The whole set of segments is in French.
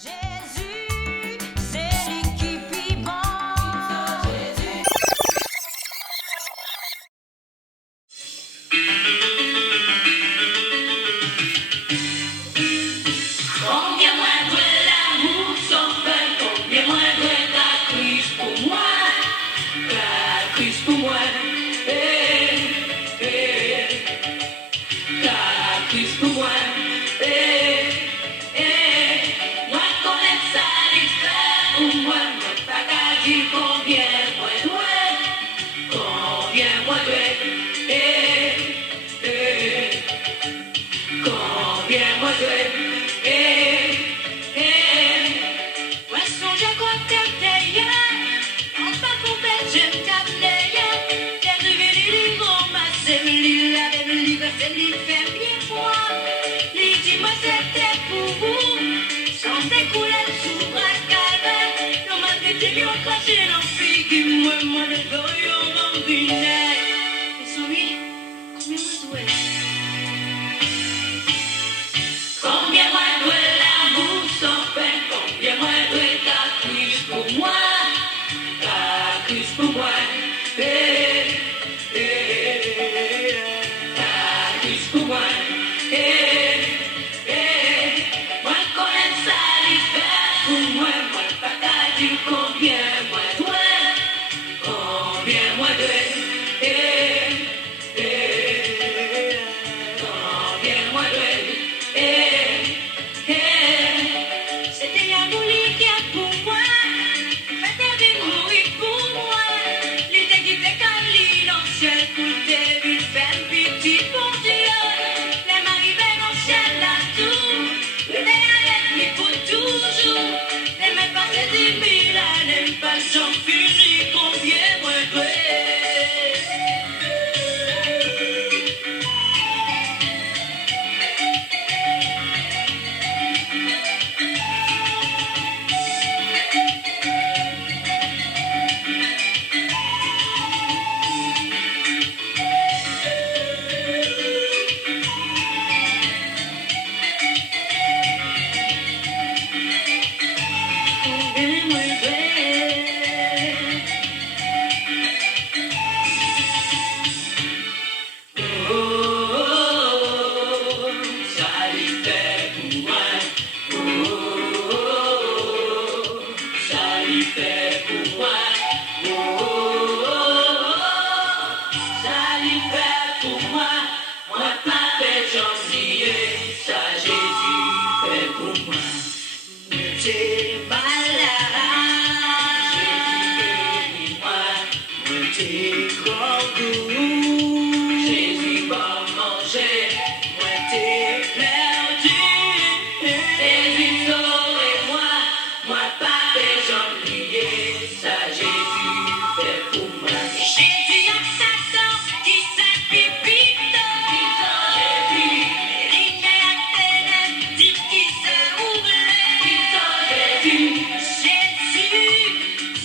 Jésus, c'est lui qui vit bon. Jésus. Combien moins de l'amour s'offre, combien moins de ta Christ pour moi, ta Christ pour moi, ta Christ pour moi, moi connais ça, l'histoire pour moi, moi pas qu'à dire combien moins combien moins moi songe quoi t'es on pas couper j'aime t'appeler t'es devenu libre ma c'est la même livre c'est lui fait bien moi lui dit moi c'était pour vous sans découler sous bras calme non m'a dit bien craché dans fille moi le doyo mon vinaigre et souris combien moi doit l'amour sans peine, combien moi doit ta Christ pour moi, ta Christ pour moi, moi connais ça l'hiver pour moi, moi pas qu'à dire combien moi doit, combien moi doit, c'était un bouli qui a pour moi, faites de mourir pour moi, l'idée qui décale l'ancien pour tes villes, faire petit pour Dieu, les m'arriver dans le ciel là tout, l'idée avec lui pour toujours, les mêmes passer 10 000 années, pas j'en finis combien moi Jésus va manger, moi t'es perdu. Jésus sauvez-moi, moi pas j'en oublier, ça Jésus fait pour moi. Jésus a sa sœur qui s'appelle Pito. Jésus, l'idée à ténèbres dit qui s'est ouvert. Pito Jésus,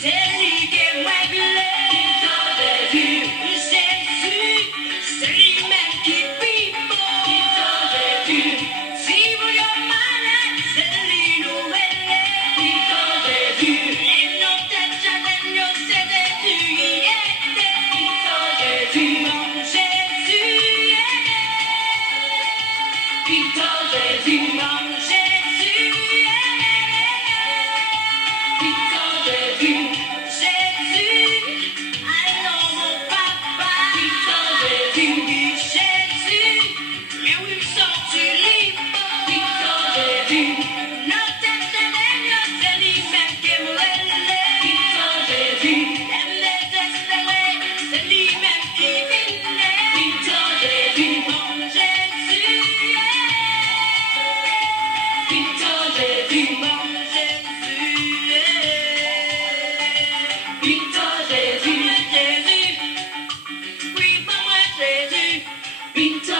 c'est lui qui est réglé. Pito Jésus, c'est lui-même qui vit beau. Pito Jésus, si vous êtes malade, c'est lui nous relève. Pito Jésus, il nous tête jamais nous c'est de lui était. Pito Jésus, mon Jésus, Pito Jésus, mon Jésus, Pito Jésus, Jésus, allons mon papa. Pito Jésus, Jésus, mais où sont-tu libre? Pito Jésus, notre tête c'est lui-même qui me relève. Pito Jésus, elle est désespérée, c'est lui-même qui venait. Pito Jésus, mon Jésus, Pito Jésus, mon Jésus, Pito Jésus, Jésus, oui, pour moi Jésus, Pito